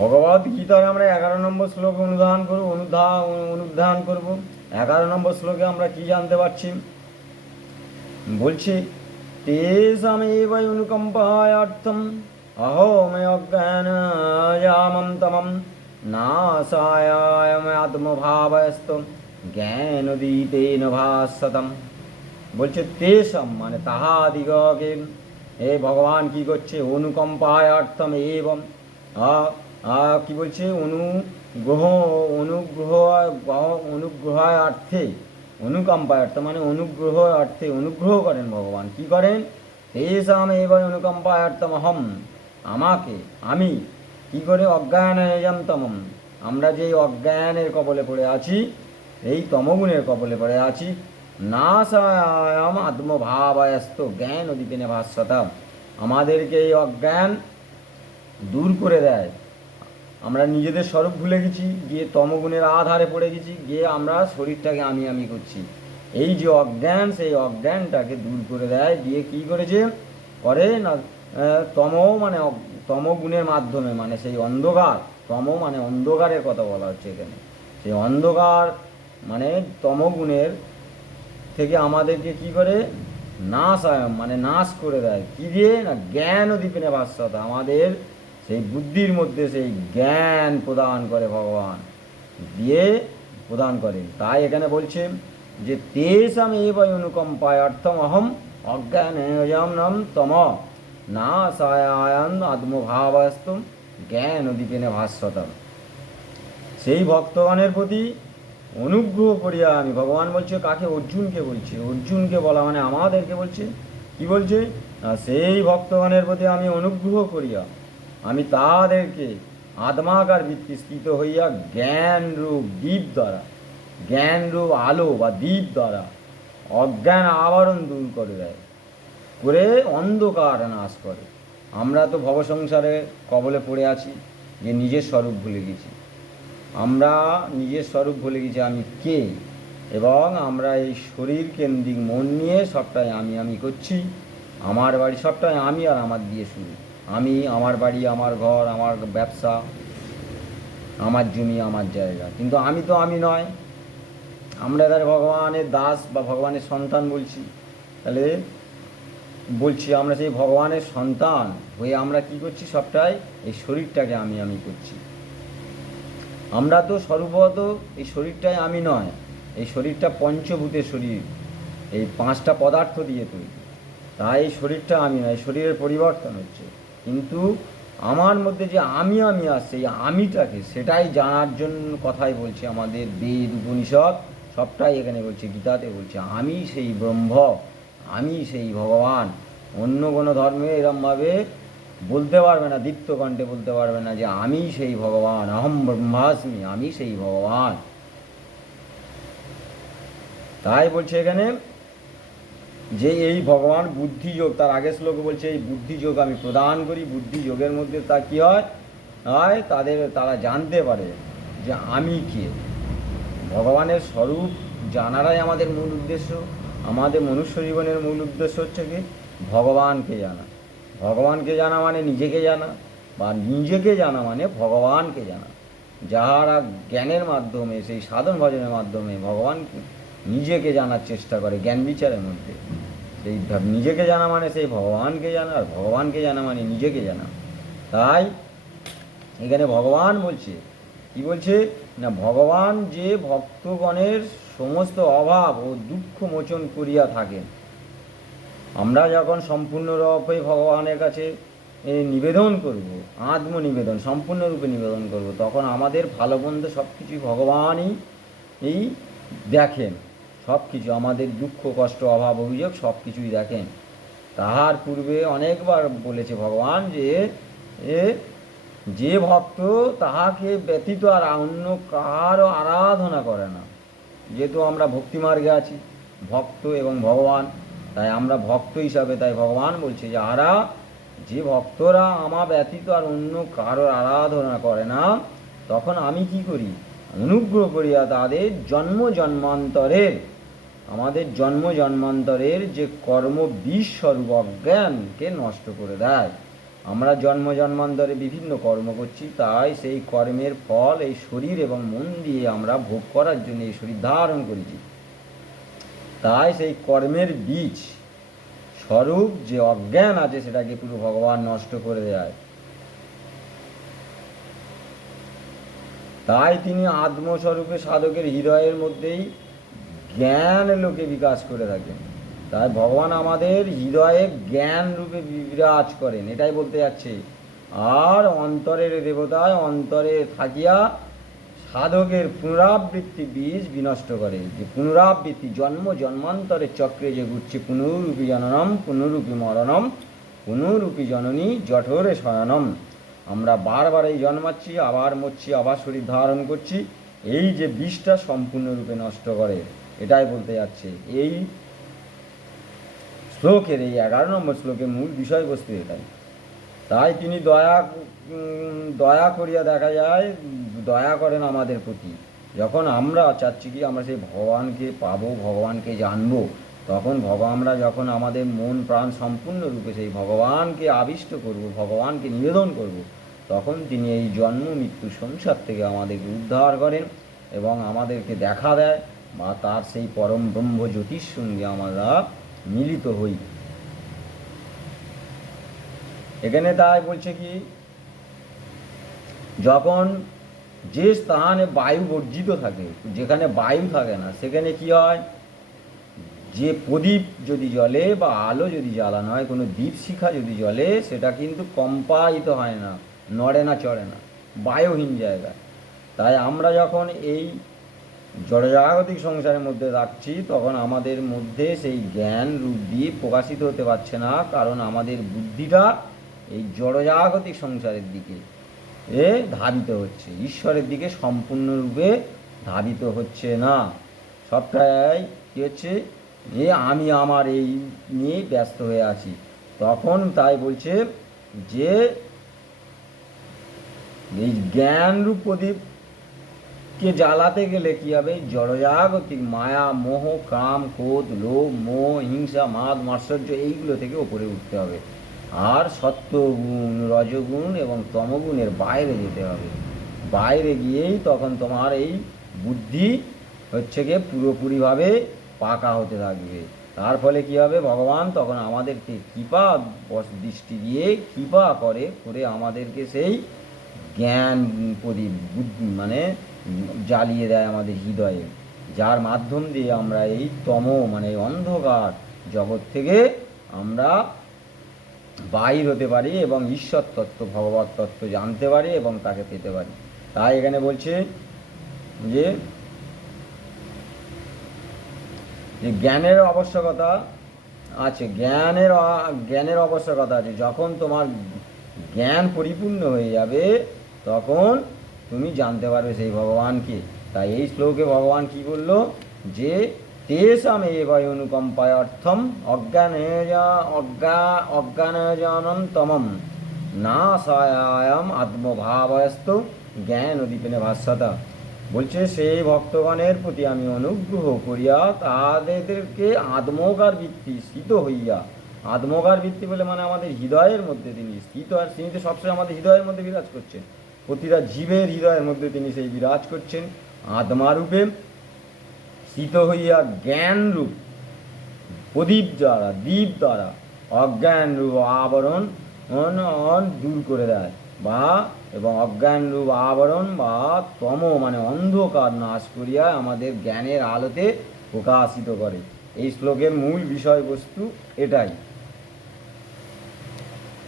ভগবত গীতায় আমরা এগারো নম্বর শ্লোক অনুধান করব, অনুধা, অনুধান করব। এগারো নম্বর শ্লোকে আমরা কি জানতে পারছি? বলছি তেষামেব অনুকম্পায়ার্থম অহোমে অজ্ঞানয়ামম তমম নাশায়াম আত্মভাবস্ত জ্ঞানদীতেন ভাসতম বলছে, তেষম মানে তাহাদিগকে। হে ভগবান, কি করছে? অনুকম্পায়ার্থম এবং কি বলছে? অনুগ্রহ অনুগ্রহ অনুগ্রহার্থে অনুকম্পায়ার্থ মানে অনুগ্রহ অর্থে, অনুগ্রহ করেন ভগবান। কি করেন? তেষাম এবার অনুকম্পায়ার্থম অহম আমাকে, আমি কি করে অজ্ঞানয়ম তমম? আমরা যে অজ্ঞানের কবলে পড়ে আছি, এই তমগুণের কবলে পড়ে আছি না নাশায়াম আত্মভাবায়স্ত জ্ঞান অধিপেনে ভাস্বতা আমাদেরকে এই অজ্ঞান দূর করে দেয়। আমরা নিজেদের স্বরূপ ভুলে গেছি, গিয়ে তমগুণের আধারে পড়ে গেছি, গিয়ে আমরা শরীরটাকে আমি আমি করছি। এই যে অজ্ঞান, সেই অজ্ঞানটাকে দূর করে দেয় দিয়ে কি করেছে করে না তম মানে তমগুণের মাধ্যমে মানে সেই অন্ধকার, তম মানে অন্ধকারের কথা বলা হচ্ছে এখানে। সেই অন্ধকার মানে তমগুণের থেকে আমাদেরকে কি করে? নাশ মানে নাশ করে দেয়। কি দিয়ে? না জ্ঞান দীপেনে ভাস্বতা আমাদের সেই বুদ্ধির মধ্যে সেই জ্ঞান প্রদান করে ভগবান। দিয়ে প্রদান করে। তাই এখানে বলছে যে, তেষাম এব অনুকম্পায় অর্থম অহম অজ্ঞান নাম তম। না সায়ায়ন আত্মভাবাস্ত জ্ঞান দীপেনে ভাস্বতম। সেই ভক্তগণের প্রতি অনুগ্রহ করিয়া আমি, ভগবান বলছে, কাকে? অর্জুনকে বলছে। অর্জুনকে বলা মানে আমাদেরকে বলছে। কি বলছে? সেই ভক্তগণের প্রতি আমি অনুগ্রহ করিয়া আমি তাদেরকে আত্মাকার বৃত্তি স্থিত হইয়া জ্ঞান রূপ দ্বীপ দ্বারা জ্ঞান রূপ আলো বা দ্বীপ দ্বারা অজ্ঞান আবরণ দূর করে দেয়, করে অন্ধকার নাশ করে। আমরা তো ভবসংসারে কবলে পড়ে আছি, যে নিজের স্বরূপ ভুলে গেছি। আমরা নিজের স্বরূপ ভুলে গেছি, আমি কে? এবং আমরা এই শরীর কেন্দ্রিক মন নিয়ে সবটাই আমি আমি করছি। আমার বাড়ি সবটাই আমি আর আমার দিয়ে শুরু। আমি, আমার বাড়ি, আমার ঘর, আমার ব্যবসা, আমার জমি, আমার জায়গা। কিন্তু আমি তো আমি নয়। আমরা এবার ভগবানের দাস বা ভগবানের সন্তান বলছি। তাহলে বলছি, আমরা সেই ভগবানের সন্তান হয়ে আমরা কি করছি সবটাই? এই শরীরটাকে আমি আমি করছি। আমরা তো স্বরূপত এই শরীরটাই আমি নয়। এই শরীরটা পঞ্চভূতের শরীর। এই পাঁচটা পদার্থ দিয়ে তৈরি। তাই এই শরীরটা আমি নয়। শরীরের পরিবর্তন হচ্ছে। কিন্তু আমার মধ্যে যে আমি আমি আসছে এই আমিটাকে সেটাই জানার জন্য কথাই বলছে আমাদের বেদ উপনিষদ, সবটাই এখানে বলছে গীতাতে বলছে, আমি সেই ব্রহ্ম, আমি সেই ভগবান। অন্য কোনো ধর্মে এরমভাবে বলতে পারবে না দীপ্ত কণ্ঠে বলতে পারবে না যে আমি সেই ভগবান অহম ব্রহ্মাস্মি, আমি সেই ভগবান। তাই বলছে এখানে যে এই ভগবান বুদ্ধিযোগ, তার আগের শ্লোকে বলছে, এই বুদ্ধি যোগ আমি প্রদান করি, বুদ্ধিযোগের মধ্যে তা কী হয়? হয় তাদের, তারা জানতে পারে যে আমি কে। ভগবানের স্বরূপ জানারাই আমাদের মূল উদ্দেশ্য। আমাদের মনুষ্য জীবনের মূল উদ্দেশ্য হচ্ছে কি? ভগবানকে জানা। ভগবানকে জানা মানে নিজেকে জানা, বা নিজেকে জানা মানে ভগবানকে জানা। যাহারা জ্ঞানের মাধ্যমে, সেই সাধন ভজনের মাধ্যমে ভগবানকে নিজেকে জানার চেষ্টা করে, জ্ঞান বিচারের মধ্যে। সেই নিজেকে জানা মানে সেই ভগবানকে জানা আর ভগবানকে জানা মানে নিজেকে জানা। তাই এখানে ভগবান বলছে, কি বলছে? না, ভগবান যে ভক্তগণের সমস্ত অভাব ও দুঃখ মোচন করিয়া থাকেন, আমরা যখন সম্পূর্ণরূপে ভগবানের কাছে নিবেদন করব, আত্মনিবেদন সম্পূর্ণরূপে নিবেদন করব, তখন আমাদের ভালো মন্দ সব কিছুই ভগবানই এই দেখেন। সব কিছু আমাদের দুঃখ, কষ্ট, অভাব, অভিযোগ সব কিছুই দেখেন। তাহার পূর্বে অনেকবার বলেছে ভগবান যে, এ, যে ভক্ত তাহাকে ব্যতীত আর অন্য কারও আরাধনা করে না। যেহেতু আমরা ভক্তিমার্গে আছি, ভক্ত এবং ভগবান, তাই আমরা ভক্ত হিসাবে তাই ভগবান বলছে যে, আরা, যে ভক্তরা আমা ব্যতীত আর অন্য কারোর আরাধনা করে না, তখন আমি কি করি? অনুগ্রহ করিয়া তাদের জন্ম জন্মান্তরের আমাদের জন্ম জন্মান্তরের যে কর্ম বিষ স্বরূপ অজ্ঞানকে নষ্ট করে দেয়। আমরা জন্ম জন্মান্তরে বিভিন্ন কর্ম করছি, তাই সেই কর্মের ফল এই শরীর এবং মন দিয়ে আমরা ভোগ করার জন্য এই শরীর ধারণ করেছি। তাই সেই কর্মের বীজ স্বরূপ যে অজ্ঞান আছে, সেটাকে পুরো ভগবান নষ্ট করে দেয়। তাই তিনি আত্মস্বরূপে সাধকের হৃদয়ের মধ্যেই জ্ঞান লোকে বিকাশ করে থাকেন। তাই ভগবান আমাদের হৃদয়ে জ্ঞান রূপে বিরাজ করেন, এটাই বলতে যাচ্ছে। আর অন্তরের দেবতায় অন্তরে থাকিয়া সাধকের পুনরাবৃত্তি বীজ বিনষ্ট করে। যে পুনরাবৃত্তি জন্ম, জন্মান্তরে চক্রে যে ঘুরছে, পুনরূপী জননম, পুনরূপী মরণম, পুনরূপী জননী জঠরে শয়নম। আমরা বারবার এই জন্মাচ্ছি, আবার মরছি, আবার শরীর ধারণ করছি। এই যে বিষটা সম্পূর্ণরূপে নষ্ট করে, এটাই বলতে যাচ্ছে। এই শ্লোকের, এই এগারো নম্বর শ্লোকের মূল বিষয়বস্তু এটাই। তাই তিনি দয়া দয়া করিয়া দেখা যায়, দয়া করেন আমাদের প্রতি। যখন আমরা চাচ্ছি কি আমরা সেই ভগবানকে পাবো, ভগবানকে জানব, তখন ভগ আমরা যখন আমাদের মন প্রাণ সম্পূর্ণরূপে সেই ভগবানকে আবিষ্ট করব, ভগবানকে নিবেদন করব তখন তিনি এই জন্ম মৃত্যু সংসার থেকে আমাদেরকে উদ্ধার করেন এবং আমাদেরকে দেখা দেয়। বা তার সেই পরম ব্রহ্ম জ্যোতির সঙ্গে আমরা মিলিত হই। এখানে তাই বলছে কি, যখন যে স্থানে বায়ু বর্জিত থাকে, যেখানে বায়ু থাকে না, সেখানে কি হয়? যে প্রদীপ যদি জ্বলে বা আলো যদি জ্বালানো হয়, কোনো দ্বীপ শিখা যদি জ্বলে, সেটা কিন্তু কম্পায়িত হয় না। নড়ে না, চড়ে না, বায়ুহীন জায়গা। তাই আমরা যখন এই জড়জাগতিক সংসারের মধ্যে রাখছি, তখন আমাদের মধ্যে সেই জ্ঞান রূপ দিয়ে প্রকাশিত হতে পারছে না, কারণ আমাদের বুদ্ধিটা এই জড়জাগতিক সংসারের দিকে এ ধাবিত হচ্ছে। ঈশ্বরের দিকে সম্পূর্ণরূপে ধাবিত হচ্ছে না। সবটাই কী হচ্ছে? এ আমি আমার এই নিয়ে ব্যস্ত হয়ে আছি। তখন তাই বলছে যে এই জ্ঞান জ্ঞানরূপ প্রদীপকে জ্বালাতে গেলে কী হবে? জড়জাগতিক মায়া, মোহ, কাম, ক্রোধ, লোভ, মোহ, হিংসা, মাদ, মাৎসর্য, এইগুলো থেকে ওপরে উঠতে হবে। আর সত্যগুণ, রজগুণ এবং তমগুণের বাইরে যেতে হবে। বাইরে গিয়েই তখন তোমার এই বুদ্ধি হচ্ছে গিয়ে পুরোপুরিভাবে পাকা হতে থাকবে। তার ফলে কী হবে? ভগবান তখন আমাদেরকে কৃপা দৃষ্টি দিয়ে কৃপা করে করে আমাদেরকে সেই জ্ঞান প্রদীপ মানে জ্বালিয়ে দেয় আমাদের হৃদয়ে, যার মাধ্যম দিয়ে আমরা এই তম মানে অন্ধকার জগৎ থেকে আমরা বাহির হতে পারি এবং ঈশ্বর তত্ত্ব, ভগবত তত্ত্ব জানতে পারি এবং তাকে পেতে পারি। তাই এখানে বলছে যে যে জ্ঞানের আবশ্যকতা আছে, জ্ঞানের জ্ঞানের আবশ্যকতা আছে। যখন তোমার জ্ঞান পরিপূর্ণ হয়ে যাবে তখন তুমি জানতে পারবে সেই ভগবানকে। তাই এই শ্লোকে ভগবান কি বলল? যে তেষাম এবাই অনুকম্পায় অর্থম অজ্ঞানে অজ্ঞা না সায়াম আত্মভাবস্ত জ্ঞান অদীপেনে ভাষ্যতা। বলছে সেই ভক্তগণের প্রতি আমি অনুগ্রহ করিয়া তাদেরকে আত্মকার বৃত্তি স্থিত হইয়া আত্মকার বৃত্তি বলে মানে আমাদের হৃদয়ের মধ্যে তিনি স্থিত আর তিনি তো সবসময় আমাদের হৃদয়ের মধ্যে বিরাজ করছেন। প্রতিটা জীবের হৃদয়ের মধ্যে তিনি সেই বিরাজ করছেন। আত্মারূপে স্থিত হইয়া জ্ঞান রূপ প্রদীপ দ্বারা, দ্বীপ দ্বারা অজ্ঞান রূপ আবরণ অন অন দূর করে দেয় বা এবং অজ্ঞান রূপ আবরণ বা তম মানে অন্ধকার নাশ করিয়া আমাদের জ্ঞানের আলোতে প্রকাশিত করে। এই শ্লোকের মূল বিষয়বস্তু এটাই।